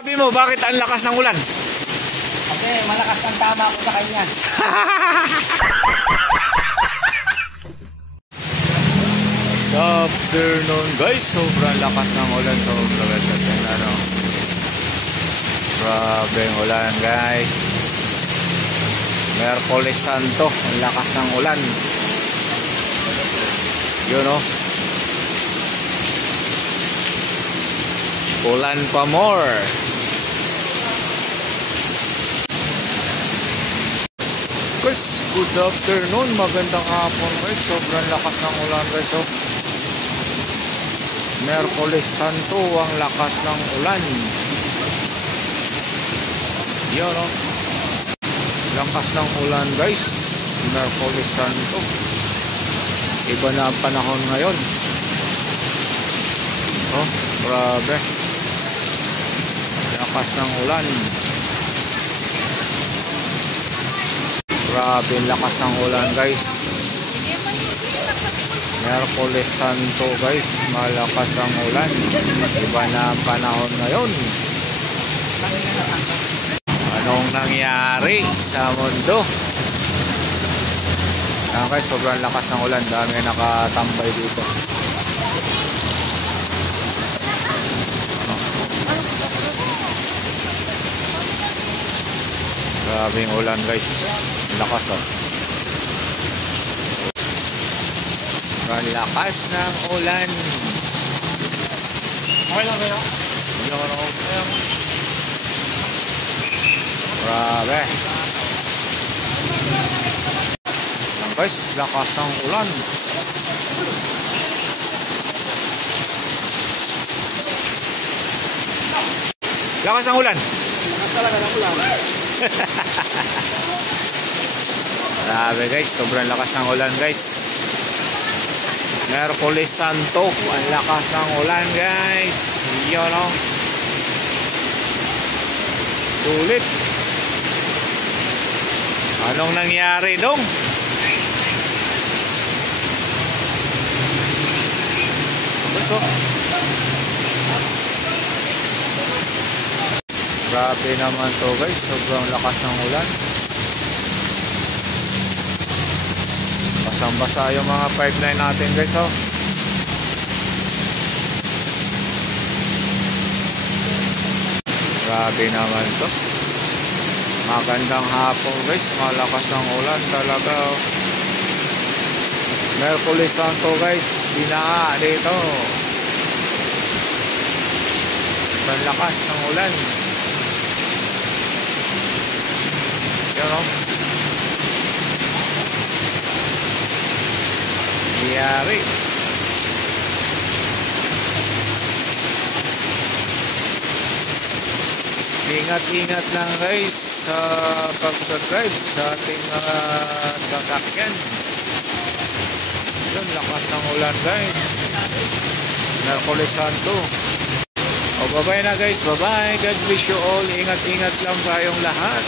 Sabi mo, bakit ang lakas ng ulan? Kasi malakas ang tama ko sa kanya. Afternoon guys, sobrang lakas ng ulan. Sobrang lakas ng ano. Grabe ang ulan guys. Miyerkules Santo, ang lakas ng ulan. Yun o. Ulan pa more. Guys, good afternoon. Magandang hapon guys. Sobrang lakas ng ulan guys. Oh. Miyerkules Santo, ang lakas ng ulan. Yan o. Lakas ng ulan guys. Miyerkules Santo. Iba na ang panahon ngayon. Oh, grabe. Lakas ng ulan. Grabe ang lakas ng ulan guys. Miyerkules Santo guys. Malakas ang ulan. Iba na ang panahon ngayon. Anong nangyari sa mundo? Guys, sobrang lakas ng ulan. Dami nakatambay dito. Grabe yung ulan guys. Lakas oh. Ang lakas ng ulan. Okay lang kayo? Grabe. Yan guys, lakas ng ulan. Lakas ng ulan. Lakas talaga ng ulan. Grabe guys, sobrang lakas ng ulan guys. Miyerkules Santo, ang lakas ng ulan guys. Yun o. Sulit. Anong nangyari dong? Gusto. Grabe naman to guys, sobrang lakas ng ulan. Basang-basa yung mga pipeline natin guys oh. Grabe naman to. Magandang hapon guys, malakas ng ulan talaga oh. Miyerkules Santo guys, binaa dito. Ang lakas ng ulan. Yan o. Nangyari. Ingat-ingat lang guys sa pag-drive sa ating mga sasakyan. Yan, lakas ng ulan guys. Miyerkules Santo. O bye-bye na guys, bye-bye. God bless you all. Ingat-ingat lang tayong lahat.